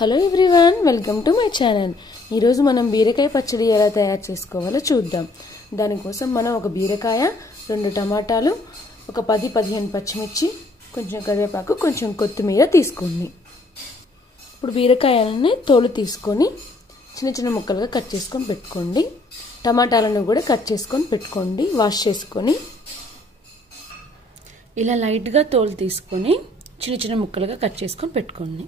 Hello everyone, welcome to my channel. ఈరోజు మనం బీరకాయ పచ్చడి ఎలా తయారు చేసుకోవాలో చూద్దాం. దానికోసం మనం ఒక బీరకాయ, 2 టమాటాలు, ఒక 10-15 పచ్చిమిర్చి, కొంచెం కరివేపాకు, కొంచెం కొత్తిమీర తీసుకోండి. ఇప్పుడు బీరకాయలని తోలు తీసుకొని చిన్న చిన్న ముక్కలుగా కట్ చేసుకొని పెట్టుకోండి. టమాటాలను కూడా కట్ చేసుకొని పెట్టుకోండి. వాష్ చేసుకొని ఇలా లైట్గా తోలు తీసుకొని చిన్న చిన్న ముక్కలుగా కట్ చేసుకొని పెట్టుకోండి.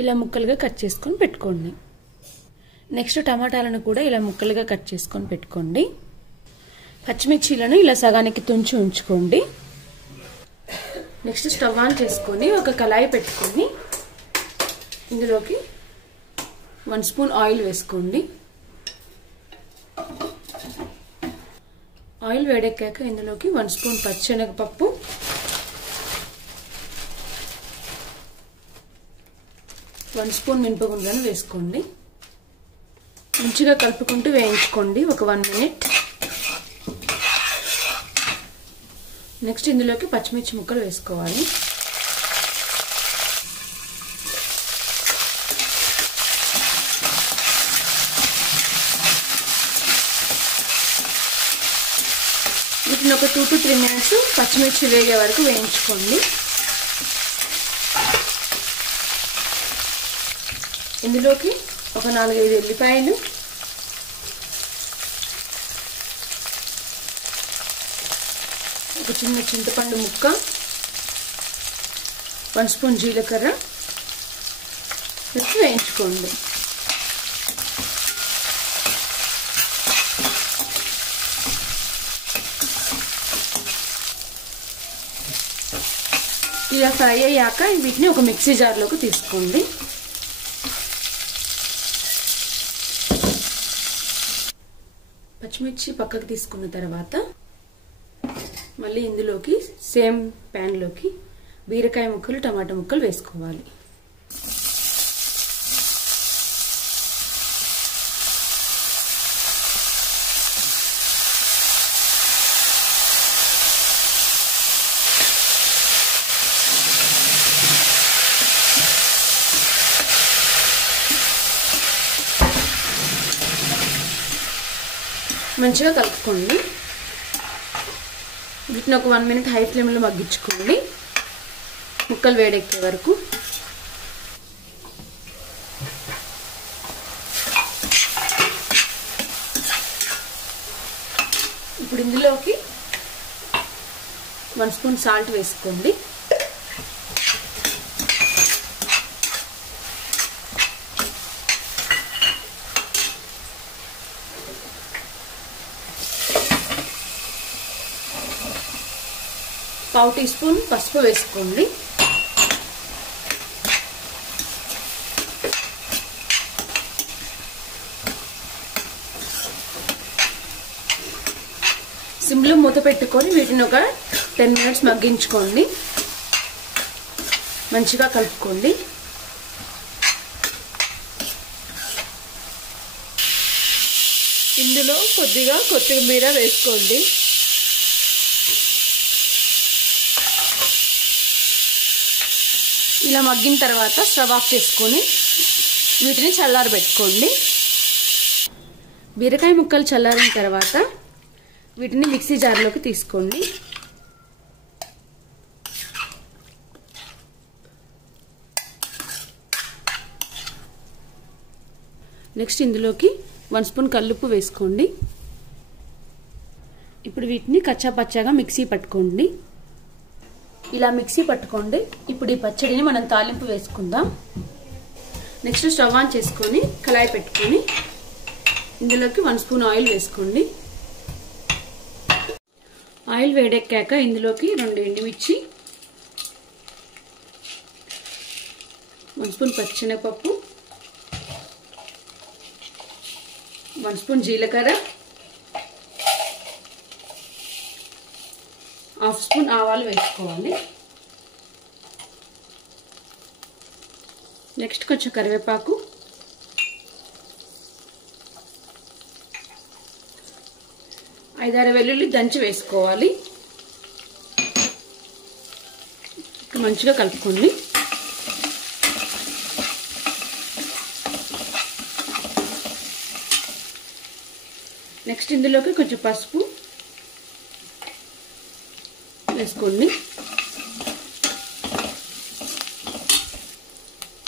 ఇలా ముక్కలుగా కట్ చేసుకొని పెట్టుకోండి. నెక్స్ట్ టమాటాలను కూడా ఇలా ముక్కలుగా కట్ చేసుకొని పెట్టుకోండి. పచ్చిమిర్చీలను ఇలా సగానికి తుంచి ఉంచుకోండి. నెక్స్ట్ స్టవ్ ఆన్ చేసుకొని ఒక కళాయి పెట్టుకొని ఇందులోకి 1 స్పూన్ ఆయిల్ వేసుకోండి. ఆయిల్ వేడెక్కాక ఇందులోకి 1 స్పూన్ పచ్చిశనగపప్పు, 1 స్పూన్ మినపగుండ్లను వేసుకోండి. మంచిగా కలుపుకుంటూ వేయించుకోండి ఒక 1 మినిట్. నెక్స్ట్ ఇందులోకి పచ్చిమిర్చి ముక్కలు వేసుకోవాలి. వీటిని ఒక 2 to 3 మినిట్స్ పచ్చిమిర్చి వేగే వరకు వేయించుకోండి. ఇందులోకి ఒక 4-5 ఎల్లిపాయలు, ఒక చిన్న చింతపండు ముక్క, 1 స్పూన్ జీలకర్ర వేసి వేయించుకోండి. ఇలా ఫ్రై అయ్యాక వీటిని ఒక మిక్సీ జార్లోకి తీసుకోండి. పచ్చిమిర్చి పక్కకు తీసుకున్న తర్వాత మళ్ళీ ఇందులోకి సేమ్ ప్యాన్లోకి బీరకాయ ముక్కలు, టమాటా ముక్కలు వేసుకోవాలి. మంచిగా కలుపుకోండి. వీటిని ఒక 1 మినిట్ హై ఫ్లేమ్లో మగ్గించుకోండి ముక్కలు వేడెక్కే వరకు. ఇప్పుడు ఇందులోకి 1 స్పూన్ సాల్ట్ వేసుకోండి. పావు టీ స్పూన్ పసుపు వేసుకోండి. సిమ్లో మూత పెట్టుకొని వీటిని ఒక 10 మినిట్స్ మగ్గించుకోండి. మంచిగా కలుపుకోండి. ఇందులో కొద్దిగా కొత్తిమీర వేసుకోండి. ఇలా మగ్గిన తర్వాత స్టవ్ ఆఫ్ చేసుకొని వీటిని చల్లారబెట్టుకోండి. బీరకాయ ముక్కలు చల్లారిన తర్వాత వీటిని మిక్సీ జార్లోకి తీసుకోండి. నెక్స్ట్ ఇందులోకి 1 స్పూన్ కల్లుప్పు వేసుకోండి. ఇప్పుడు వీటిని కచ్చా పచ్చాగా మిక్సీ పట్టుకోండి. ఇలా మిక్సీ పట్టుకోండి. ఇప్పుడు ఈ పచ్చడిని మనం తాలింపు వేసుకుందాం. నెక్స్ట్ స్టవ్ ఆన్ చేసుకొని కళాయి పెట్టుకొని ఇందులోకి 1 స్పూన్ ఆయిల్ వేసుకోండి. ఆయిల్ వేడెక్కాక ఇందులోకి 2 ఎండుమిర్చి, 1 స్పూన్ పచ్చిశనగపప్పు, 1 స్పూన్ జీలకర్ర, 1/2 స్పూన్ ఆవాలు వేసుకోవాలి. నెక్స్ట్ కొంచెం కరివేపాకు, 5-6 వెల్లుల్లి దంచి వేసుకోవాలి. మంచిగా కలుపుకోండి. నెక్స్ట్ ఇందులోకి కొంచెం పసుపు వేసుకోండి.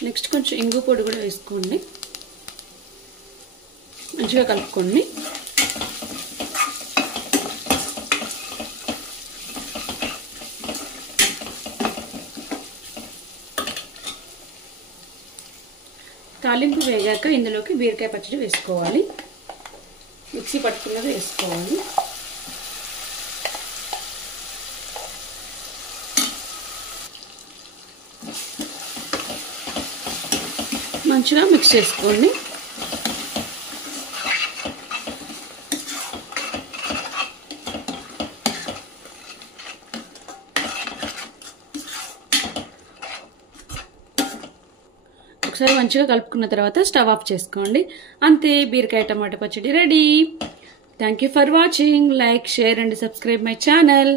నెక్స్ట్ కొంచెం ఇంగు పొడి కూడా వేసుకోండి. మంచిగా కలుపుకోండి. తాలింపు వేగాక ఇందులోకి బీరకాయ పచ్చడి వేసుకోవాలి. మిక్సీ పట్టుకున్నది వేసుకోవాలి. మంచిగా మిక్స్ చేసుకోండి. ఒకసారి మంచిగా కలుపుకున్న తర్వాత స్టవ్ ఆఫ్ చేసుకోండి. అంతే, బీరకాయ టమాటా పచ్చడి ready. Thank you for watching. Like, share and subscribe my channel.